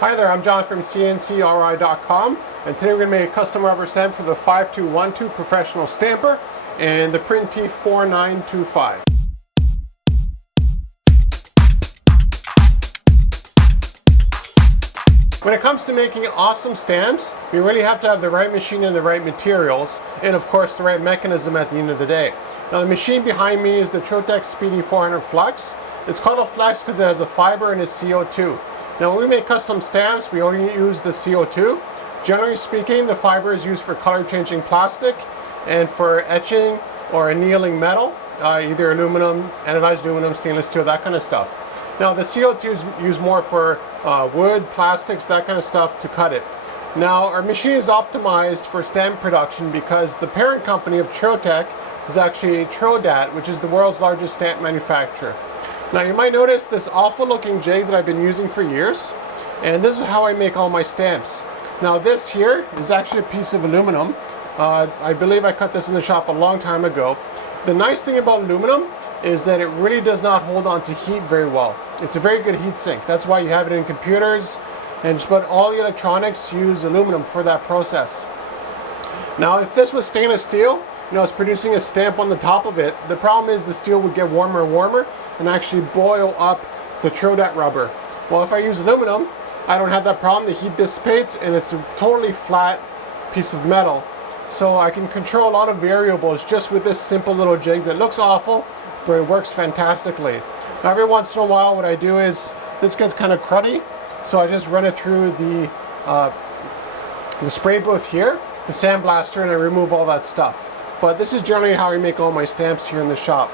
Hi there, I'm John from CNCKing.com, and today we're going to make a custom rubber stamp for the 5212 professional stamper and the Printy 4925. When it comes to making awesome stamps, you really have to have the right machine and the right materials, and of course the right mechanism at the end of the day. Now the machine behind me is the Trotec Speedy 400 Flexx. It's called a Flexx because it has a fiber and it's CO2. Now when we make custom stamps, we only use the CO2. Generally speaking, the fiber is used for color changing plastic and for etching or annealing metal, either aluminum, anodized aluminum, stainless steel, that kind of stuff. Now the CO2 is used more for wood, plastics, that kind of stuff to cut it. Now our machine is optimized for stamp production because the parent company of Trotec is actually Trodat, which is the world's largest stamp manufacturer. Now you might notice this awful looking jig that I've been using for years, and this is how I make all my stamps. Now this here is actually a piece of aluminum. I believe I cut this in the shop a long time ago. The nice thing about aluminum is that it really does not hold on to heat very well. It's a very good heat sink. That's why you have it in computers, and just about all the electronics use aluminum for that process. Now if this was stainless steel, it's producing a stamp on the top of it, the problem is the steel would get warmer and warmer and actually boil up the Trodat rubber. Well, if I use aluminum, I don't have that problem. The heat dissipates and it's a totally flat piece of metal. So I can control a lot of variables just with this simple little jig that looks awful, but it works fantastically. Now every once in a while what I do is, this gets kind of cruddy, so I just run it through the spray booth here, the sandblaster, and I remove all that stuff. But this is generally how I make all my stamps here in the shop.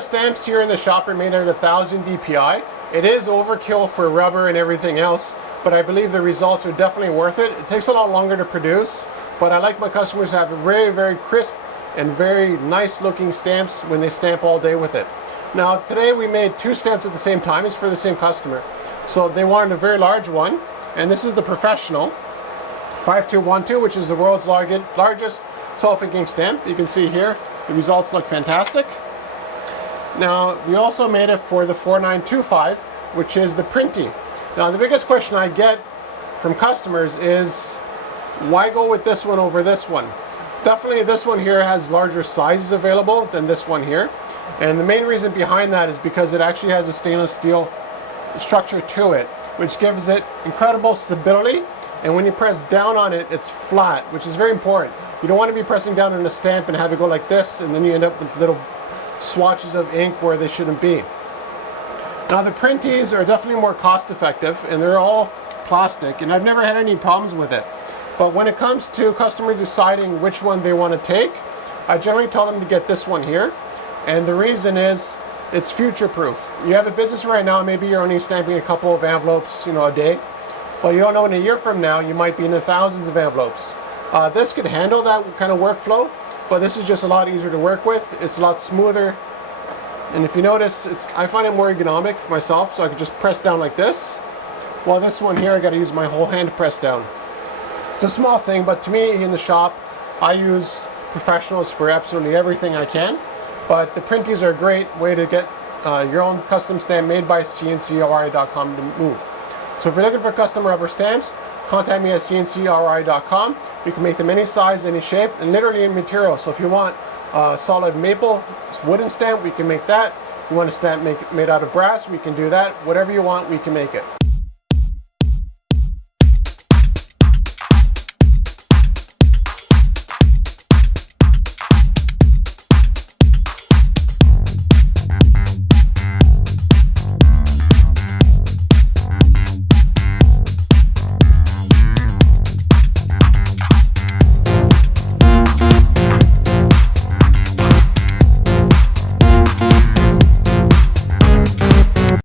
Stamps here in the shop are made at 1000 DPI. It is overkill for rubber and everything else, but I believe the results are definitely worth it. It takes a lot longer to produce, but I like my customers to have very, very crisp and very nice looking stamps when they stamp all day with it. Now today we made two stamps at the same time. It's for the same customer. So they wanted a very large one, and this is the professional 5212, which is the world's largest self-inking stamp. You can see here the results look fantastic. Now, we also made it for the 4925, which is the Printy. Now, the biggest question I get from customers is, why go with this one over this one? Definitely this one here has larger sizes available than this one here. And the main reason behind that is because it actually has a stainless steel structure to it, which gives it incredible stability. And when you press down on it, it's flat, which is very important. You don't want to be pressing down on a stamp and have it go like this, and then you end up with little swatches of ink where they shouldn't be. Now the Printies are definitely more cost effective, and they're all plastic, and I've never had any problems with it. But when it comes to customer deciding which one they want to take, I generally tell them to get this one here, and the reason is it's future proof. You have a business right now, maybe you're only stamping a couple of envelopes a day, but you don't know in a year from now you might be in the thousands of envelopes. This could handle that kind of workflow, but this is just a lot easier to work with. It's a lot smoother And if you notice, I find it more ergonomic for myself, so I can just press down like this. While this one here, I got to use my whole hand to press down. It's a small thing, but to me in the shop, I use professionals for absolutely everything I can. But the Printies are a great way to get your own custom stamp made by CNCKing.com to move. So if you're looking for custom rubber stamps, contact me at CNCKing.com. We can make them any size, any shape, and literally any material. So if you want a solid maple wooden stamp, we can make that. You want a stamp made out of brass, we can do that. Whatever you want, we can make it.